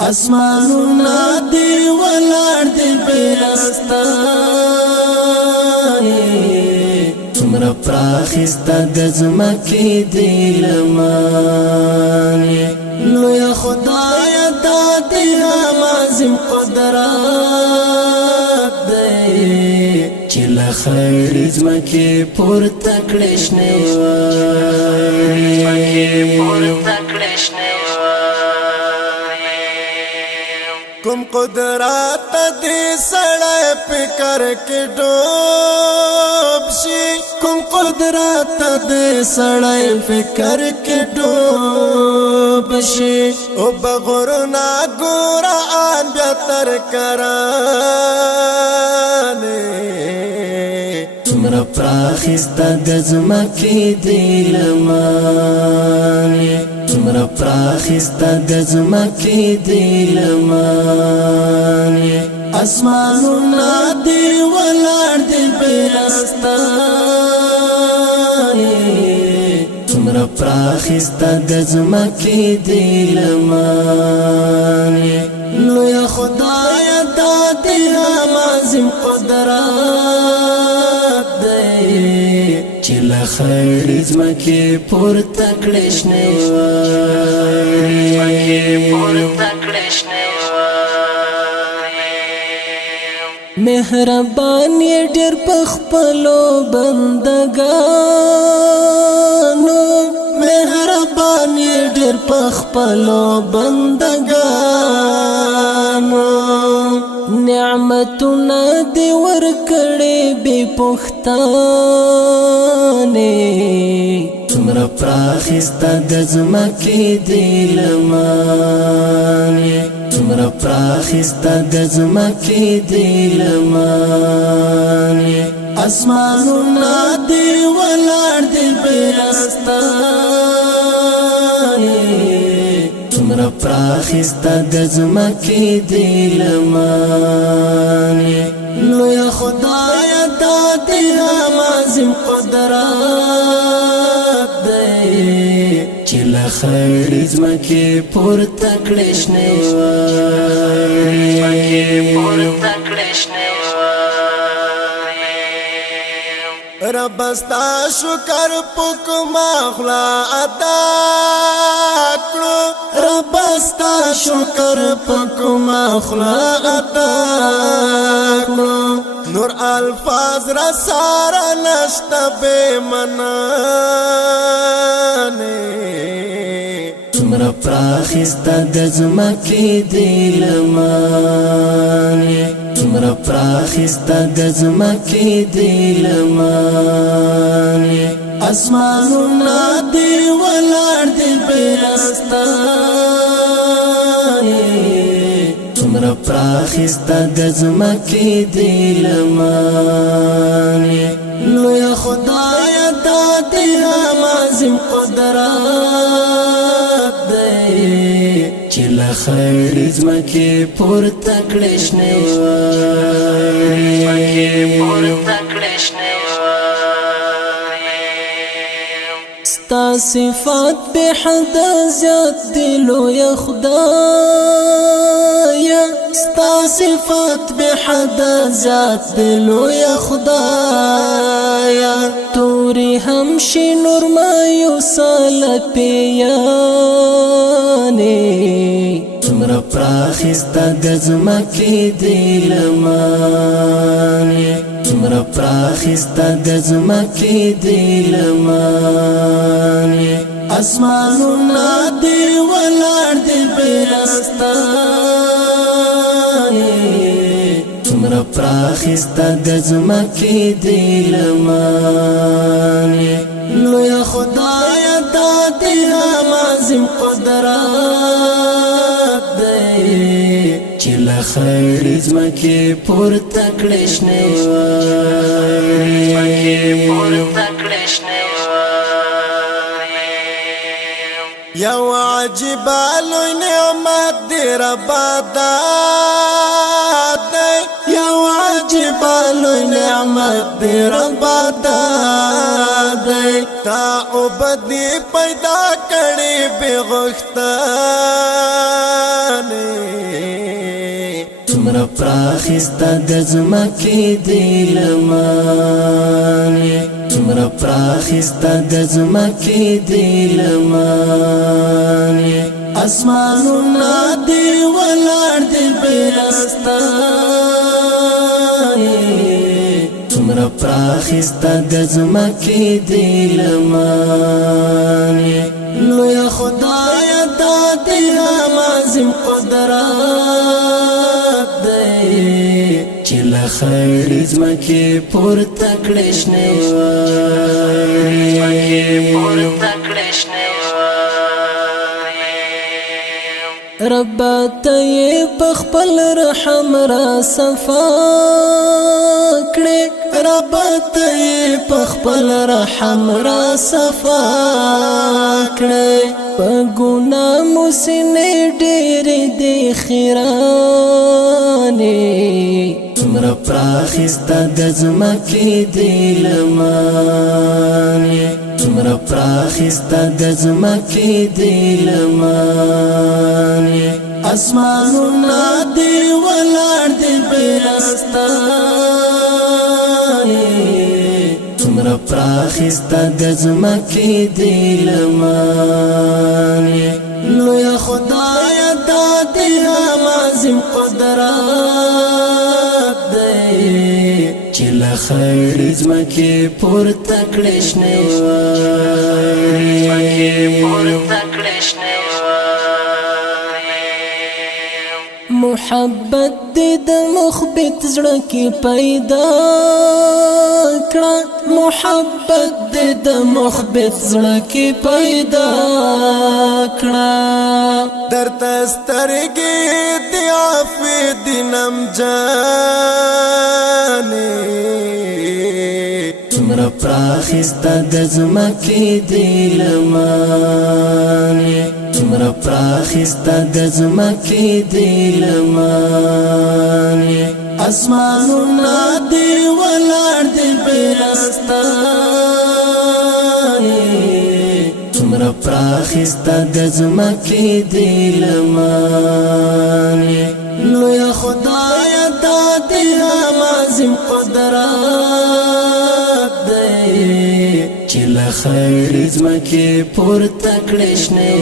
اسمانونا دی ولار دی پیرستانی تمرا پراخستا دزمکی دی لمانی لویا خدای دادی همازم قدرات دی چلا خیر ازمکی پر تکڑش نیواری کم قدرات دی سڑے پکر کے ڈوب شی کم قدرات دی سڑے پکر کے ڈوب شی او بغرنا گورا آن بیتر کرانے تمرا پراخستا دزمکی دی لمانی تمرا پراخستا دزمکی دی لمانی اسمانونا دی ولار دی پیرستانی تمرا پراخستا دزمکی دی لمانی لویا خدای دادی همازم قدرات دی چلا خیر ازمکی پر تکڑش نیواری مهربان یہ ډیر پخپلو بندگانو مهربان یہ ډیر پخپلو بندگانو نعمتنا دی ورکڑی بی پختانی تمرا پراخستا دزمکی دی لمانی تمرا پراخستا دزمکی دی لمانی اسمانونا دی ولار دی پیرستانی تمرا پراخستا دزمکی دی لمانی لویا خدای دادی همازم قدرات دی چلا خیر ازمکی پر تکڑش نیواری رب استا شکر پکما خلا ادا کرو رب استا شکر پکما خلا ادا کرو نور الفاظ رسارا نشتا بے منانے تمرا پراخستا دزمکی دی لمانی تمرا پراخستا دزمکی دی لمانی اسمانونا دی ولار دی پیرستانی تمرا پراخستا دزمکی دی لمانی لویا خدای دادی همازم قدرات دی چلا خیر ازمکی پر تکڑش نیواری ستا صفات بے حد زیاد دلو یا خدایا ستا صفات بے حد زیاد دلو یا خدایا توری ہمشی نور مایو سال پیانی تمرا پراخستا دزمکی دی لمانی تمرا پراخستا دزمکی دی لمانی اسمانونا دی ولار دی پیرستانی تمرا پراخستا دزمکی دی لمانی لویا خدای دادی همازم قدرات دی چلا خیر ازمکی پر تکڑش نیواری یو عجیبا لوی نعمت دی ربا داد یو عجیبا لوی نعمت دی ربا داد تا عبدی پیدا کړي بے غختانه تمرا پراخستا دزمکی دی لمانی تمرا پراخستا دزمکی دی لمانی اسمانونا دی ولار دی بیرستانی تمرا پراخستا دزمکی دی لمانی لویا خدایا دادی همازم قدرات دی چل خیر زمکی پور تکڑشنی رب ته پخپل رحم را صفا کړې رب ته پخپل رحم را صفا کړې په ګناه مسنې ډېر دي خیرانې تمرا پراخستا دزمکی دی لمانی تمرا پراخستا دزمکی دی لمانی اسمانونا دی ولار دی بیرستانی تمرا پراخستا دزمکی دی لمانی لویا خدایا دادی همازم قدرات چل خیر زمکی پور تکڑشنی محبت دی د مخبت زړه کې پیدا کړه محبت دی د مخبت زړه کې پیدا کړه درته سترګې دی عافی دینم جانې تمرا پراخستا دزمکی دی لمانی تمرا پراخستا دزمکی دی لمانی اسمانونا دی ولار دی بیرستانی تمرا پراخستا دزمکی دی لمانی لویا خدایا دادی همازم قدرات چل خیر زمکی پور تکڑشنی